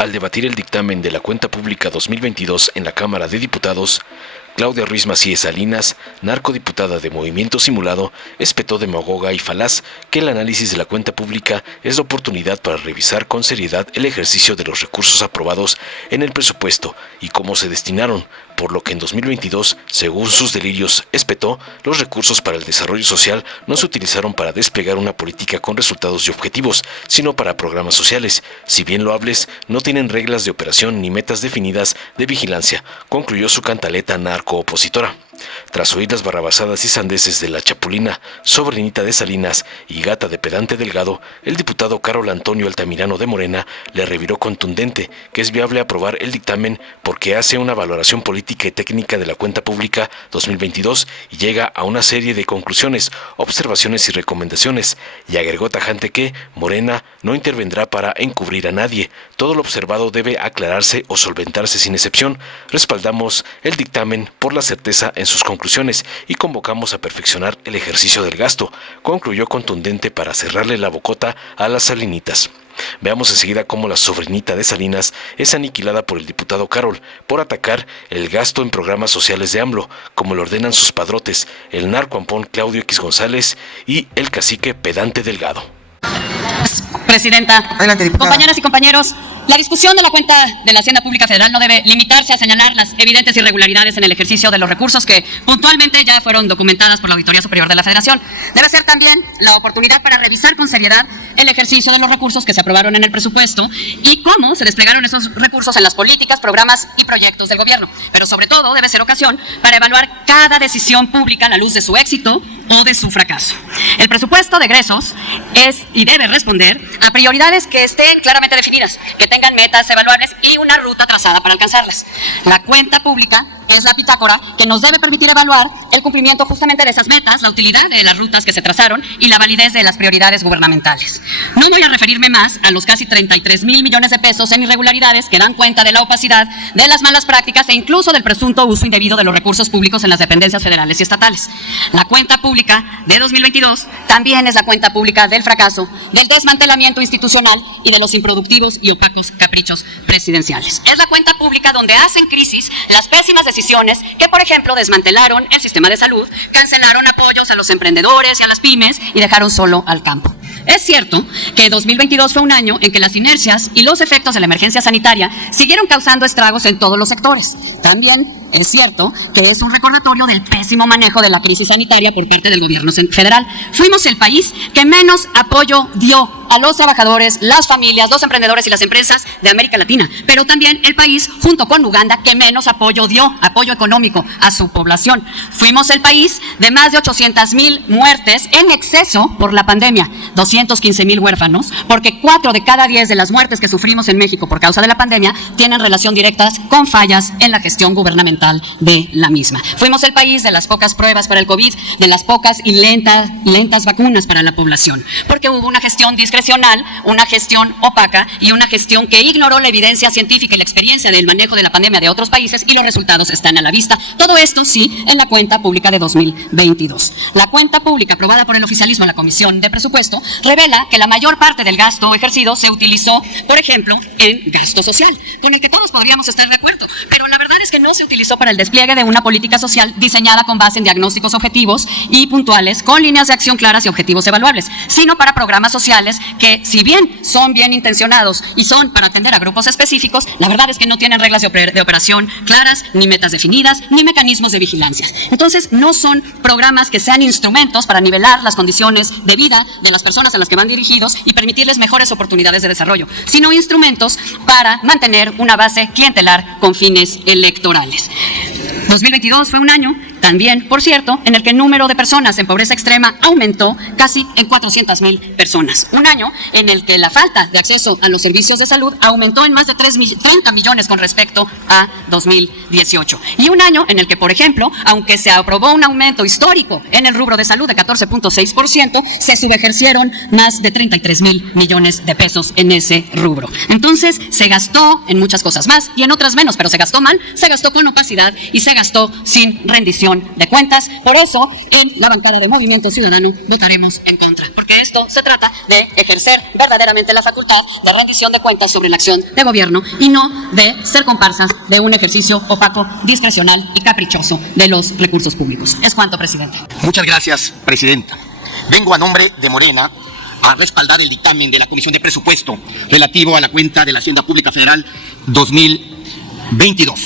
Al debatir el dictamen de la Cuenta Pública 2022 en la Cámara de Diputados, Claudia Ruiz Macías Salinas, narcodiputada de Movimiento Simulado, espetó demagoga y falaz que el análisis de la cuenta pública es la oportunidad para revisar con seriedad el ejercicio de los recursos aprobados en el presupuesto y cómo se destinaron, por lo que en 2022, según sus delirios, espetó, los recursos para el desarrollo social no se utilizaron para desplegar una política con resultados y objetivos, sino para programas sociales. Si bien loables, no tienen reglas de operación ni metas definidas de vigilancia, concluyó su cantaleta narco-opositora. Tras oír las barrabasadas y sandeces de la Chapulina, sobrinita de Salinas y gata de pedante Delgado, el diputado Carol Antonio Altamirano de Morena le reviró contundente que es viable aprobar el dictamen porque hace una valoración política y técnica de la cuenta pública 2022 y llega a una serie de conclusiones, observaciones y recomendaciones, y agregó tajante que Morena no intervendrá para encubrir a nadie. Todo lo observado debe aclararse o solventarse sin excepción. Respaldamos el dictamen por la certeza en sus conclusiones y convocamos a perfeccionar el ejercicio del gasto, concluyó contundente para cerrarle la bocota a las salinitas. Veamos enseguida cómo la sobrinita de Salinas es aniquilada por el diputado Carol por atacar el gasto en programas sociales de AMLO, como lo ordenan sus padrotes, el narcoampón Claudio X González y el cacique pedante Delgado. Presidenta, adelante, diputada. Compañeras y compañeros, la discusión de la cuenta de la Hacienda Pública Federal no debe limitarse a señalar las evidentes irregularidades en el ejercicio de los recursos que puntualmente ya fueron documentadas por la Auditoría Superior de la Federación. Debe ser también la oportunidad para revisar con seriedad el ejercicio de los recursos que se aprobaron en el presupuesto y cómo se desplegaron esos recursos en las políticas, programas y proyectos del gobierno. Pero sobre todo debe ser ocasión para evaluar cada decisión pública a la luz de su éxito o de su fracaso. El presupuesto de egresos es y debe responder a prioridades que estén claramente definidas, que tengan metas evaluables y una ruta trazada para alcanzarlas. La cuenta pública es la bitácora que nos debe permitir evaluar el cumplimiento justamente de esas metas, la utilidad de las rutas que se trazaron y la validez de las prioridades gubernamentales. No voy a referirme más a los casi 33,000 millones de pesos en irregularidades que dan cuenta de la opacidad, de las malas prácticas e incluso del presunto uso indebido de los recursos públicos en las dependencias federales y estatales. La cuenta pública de 2022 también es la cuenta pública del fracaso, del desmantelamiento institucional y de los improductivos y opacos caprichos presidenciales. Es la cuenta pública donde hacen crisis las pésimas decisiones que, por ejemplo, desmantelaron el sistema de salud, cancelaron apoyos a los emprendedores y a las pymes y dejaron solo al campo. Es cierto que 2022 fue un año en que las inercias y los efectos de la emergencia sanitaria siguieron causando estragos en todos los sectores. También es cierto que es un recordatorio del pésimo manejo de la crisis sanitaria por parte del gobierno federal. Fuimos el país que menos apoyo dio a los trabajadores, las familias, los emprendedores y las empresas de América Latina, pero también el país, junto con Uganda, que menos apoyo dio, apoyo económico a su población. Fuimos el país de más de 800,000 muertes en exceso por la pandemia, 215,000 huérfanos, porque 4 de cada 10 de las muertes que sufrimos en México por causa de la pandemia tienen relación directa con fallas en la gestión gubernamental de la misma. Fuimos el país de las pocas pruebas para el COVID, de las pocas y lentas vacunas para la población, porque hubo una gestión discrecional, una gestión opaca y una gestión que ignoró la evidencia científica y la experiencia del manejo de la pandemia de otros países, y los resultados están a la vista. Todo esto sí en la cuenta pública de 2022. La cuenta pública aprobada por el oficialismo en la Comisión de Presupuesto revela que la mayor parte del gasto ejercido se utilizó, por ejemplo, en gasto social, con el que todos podríamos estar de acuerdo, pero la verdad es que no se utilizó para el despliegue de una política social diseñada con base en diagnósticos objetivos y puntuales, con líneas de acción claras y objetivos evaluables, sino para programas sociales que, si bien son bien intencionados y son para atender a grupos específicos, la verdad es que no tienen reglas de operación claras, ni metas definidas, ni mecanismos de vigilancia. Entonces, no son programas que sean instrumentos para nivelar las condiciones de vida de las personas a las que van dirigidos y permitirles mejores oportunidades de desarrollo, sino instrumentos para mantener una base clientelar con fines electorales. 2022 fue un año también, por cierto, en el que el número de personas en pobreza extrema aumentó casi en 400,000 personas. Un año en el que la falta de acceso a los servicios de salud aumentó en más de 30 millones con respecto a 2018. Y un año en el que, por ejemplo, aunque se aprobó un aumento histórico en el rubro de salud de 14.6%, se subejercieron más de 33,000 millones de pesos en ese rubro. Entonces, se gastó en muchas cosas más y en otras menos, pero se gastó mal, se gastó con opacidad y se gastó sin rendición rendición de cuentas. Por eso, en la bancada de Movimiento Ciudadano votaremos en contra, porque esto se trata de ejercer verdaderamente la facultad de rendición de cuentas sobre la acción de gobierno y no de ser comparsas de un ejercicio opaco, discrecional y caprichoso de los recursos públicos. Es cuanto, presidente. Muchas gracias, presidenta. Vengo a nombre de Morena a respaldar el dictamen de la Comisión de Presupuesto relativo a la cuenta de la Hacienda Pública Federal 2022.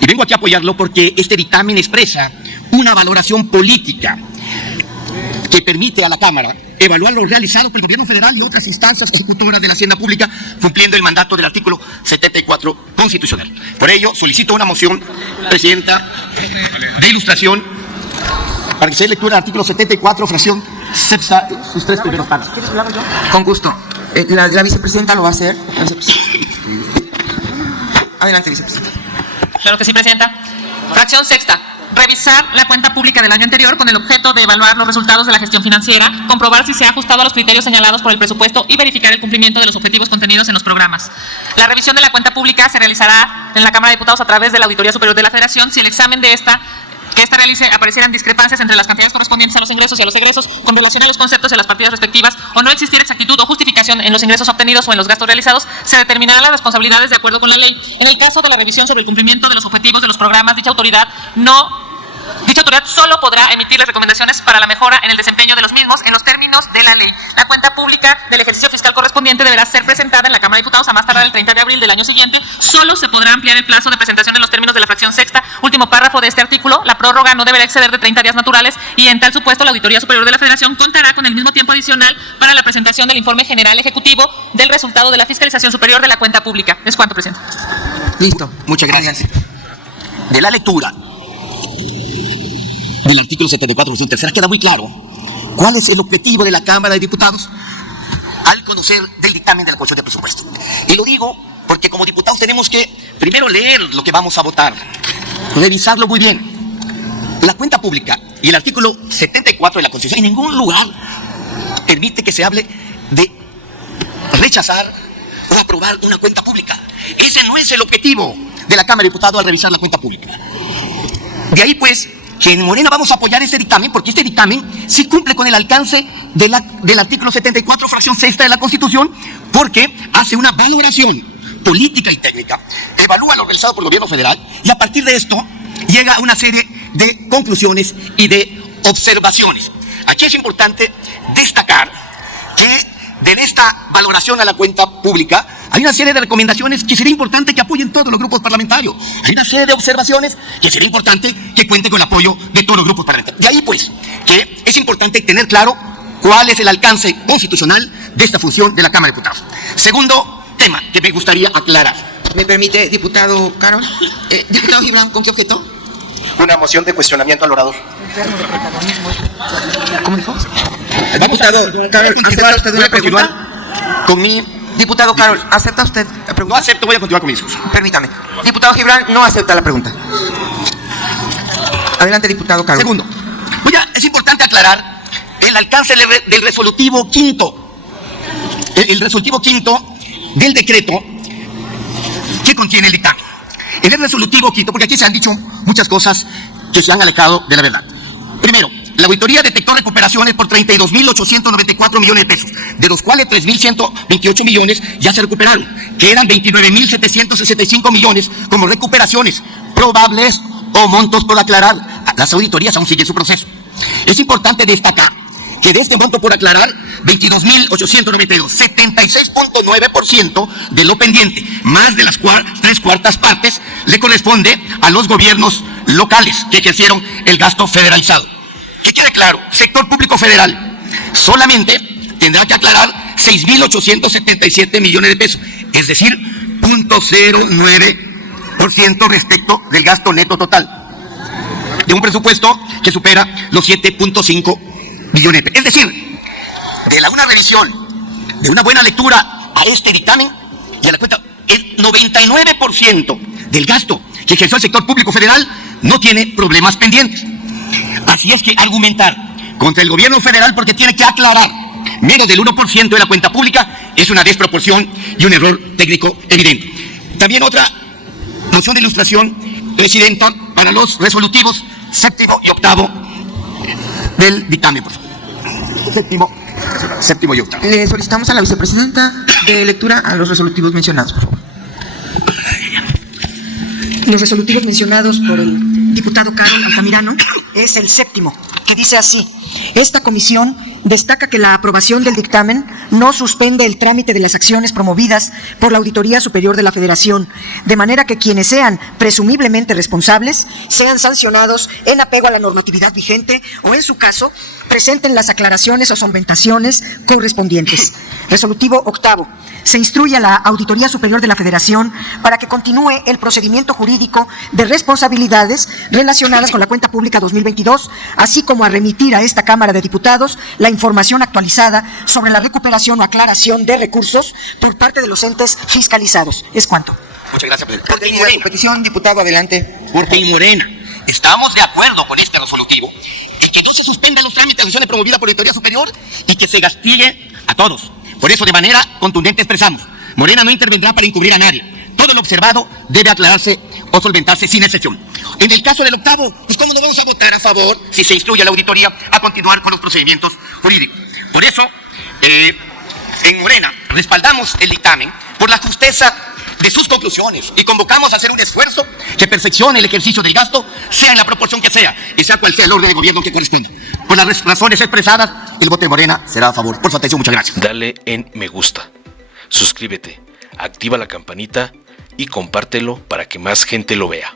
Y vengo aquí a apoyarlo porque este dictamen expresa una valoración política que permite a la Cámara evaluar lo realizado por el Gobierno Federal y otras instancias ejecutoras de la Hacienda Pública, cumpliendo el mandato del artículo 74 constitucional. Por ello, solicito una moción, presidenta, de ilustración, para que se dé lectura del artículo 74, fracción sexta, sus tres primeros párrafos. ¿Quieres hablar yo? Con gusto. La vicepresidenta lo va a hacer. Adelante, vicepresidenta. Claro que sí, presidenta. Fracción sexta. Revisar la cuenta pública del año anterior con el objeto de evaluar los resultados de la gestión financiera, comprobar si se ha ajustado a los criterios señalados por el presupuesto y verificar el cumplimiento de los objetivos contenidos en los programas. La revisión de la cuenta pública se realizará en la Cámara de Diputados a través de la Auditoría Superior de la Federación si el examen de esta realice aparecieran discrepancias entre las cantidades correspondientes a los ingresos y a los egresos con relación a los conceptos de las partidas respectivas o no existiera exactitud o justificación en los ingresos obtenidos o en los gastos realizados, se determinarán las responsabilidades de acuerdo con la ley. En el caso de la revisión sobre el cumplimiento de los objetivos de los programas, dicha autoridad solo podrá emitirles recomendaciones para la mejora en el desempeño de los mismos en los términos de la ley. La cuenta pública del ejercicio fiscal correspondiente deberá ser presentada en la Cámara de Diputados a más tardar el 30 de abril del año siguiente. Solo se podrá ampliar el plazo de presentación en los términos de la fracción sexta, último párrafo de este artículo. La prórroga no deberá exceder de 30 días naturales y en tal supuesto la Auditoría Superior de la Federación contará con el mismo tiempo adicional para la presentación del informe general ejecutivo del resultado de la fiscalización superior de la cuenta pública. Es cuanto, presidente. Listo. Muchas gracias. De la lectura del artículo 74, fracción tercera, queda muy claro cuál es el objetivo de la Cámara de Diputados al conocer del dictamen de la Comisión de Presupuesto. Y lo digo porque como diputados tenemos que primero leer lo que vamos a votar, revisarlo muy bien. La cuenta pública y el artículo 74 de la Constitución en ningún lugar permite que se hable de rechazar o aprobar una cuenta pública. Ese no es el objetivo de la Cámara de Diputados al revisar la cuenta pública. De ahí pues que en Morena vamos a apoyar este dictamen, porque este dictamen sí cumple con el alcance del artículo 74, fracción sexta de la Constitución, porque hace una valoración política y técnica, evalúa lo realizado por el Gobierno Federal y a partir de esto llega a una serie de conclusiones y de observaciones. Aquí es importante destacar que de esta valoración a la cuenta pública hay una serie de recomendaciones que sería importante que apoyen todos los grupos parlamentarios. Hay una serie de observaciones que sería importante que cuente con el apoyo de todos los grupos parlamentarios. De ahí pues que es importante tener claro cuál es el alcance constitucional de esta función de la Cámara de Diputados. Segundo tema que me gustaría aclarar. ¿Me permite, diputado Carol? Diputado Gibran, ¿con qué objeto? Una moción de cuestionamiento al orador. ¿Cómo dijo? Diputado Carol, ¿acepta usted una pregunta? Con mi... Diputado Carol, ¿acepta usted la pregunta? No acepto, voy a continuar con mi discurso. Permítame. Diputado Gibran no acepta la pregunta. Adelante, diputado Carol. Segundo, es importante aclarar el alcance del resolutivo quinto. El resolutivo quinto del decreto que contiene el dictamen. En el resolutivo quinto, porque aquí se han dicho muchas cosas que se han alejado de la verdad. Primero, la auditoría detectó recuperaciones por 32.894 millones de pesos, de los cuales 3.128 millones ya se recuperaron. Quedan 29.765 millones como recuperaciones probables o montos por aclarar. Las auditorías aún siguen su proceso. Es importante destacar que de este monto por aclarar, 22.892, 76.9% de lo pendiente, más de las 3/4 partes, le corresponde a los gobiernos locales que ejercieron el gasto federalizado. Que quede claro, sector público federal solamente tendrá que aclarar 6.877 millones de pesos, es decir, 0.09% respecto del gasto neto total, de un presupuesto que supera los 7.5 billones de pesos. Es decir, de una revisión, de una buena lectura a este dictamen y a la cuenta, el 99% del gasto que ejerció el sector público federal no tiene problemas pendientes. Así es que argumentar contra el gobierno federal porque tiene que aclarar menos del 1% de la cuenta pública es una desproporción y un error técnico evidente. También otra moción de ilustración, presidenta, para los resolutivos séptimo y octavo del dictamen, por favor. Séptimo y octavo. Le solicitamos a la vicepresidenta de lectura a los resolutivos mencionados, por favor. Los resolutivos mencionados por el diputado Carol Altamirano es el séptimo, que dice así: esta comisión destaca que la aprobación del dictamen no suspende el trámite de las acciones promovidas por la Auditoría Superior de la Federación, de manera que quienes sean presumiblemente responsables sean sancionados en apego a la normatividad vigente o, en su caso, presenten las aclaraciones o solventaciones correspondientes. Resolutivo octavo. Se instruye a la Auditoría Superior de la Federación para que continúe el procedimiento jurídico de responsabilidades relacionadas con la cuenta pública 2022, así como a remitir a esta Cámara de Diputados la información actualizada sobre la recuperación o aclaración de recursos por parte de los entes fiscalizados. Es cuanto. Muchas gracias, presidente. Porque en su petición, diputado, adelante. Porque en Morena estamos de acuerdo con este resolutivo, es que no se suspendan los trámites de acciones promovidas por la Auditoría Superior y que se castigue a todos. Por eso, de manera contundente expresamos: Morena no intervendrá para encubrir a nadie. Todo lo observado debe aclararse o solventarse sin excepción. En el caso del octavo, pues ¿cómo no vamos a votar a favor si se instruye a la auditoría a continuar con los procedimientos jurídicos? Por eso, en Morena respaldamos el dictamen por la justeza de sus conclusiones y convocamos a hacer un esfuerzo que perfeccione el ejercicio del gasto, sea en la proporción que sea y sea cual sea el orden de gobierno que corresponda. Por las razones expresadas, el voto de Morena será a favor. Por su atención, muchas gracias. Dale en me gusta, suscríbete, activa la campanita y compártelo para que más gente lo vea.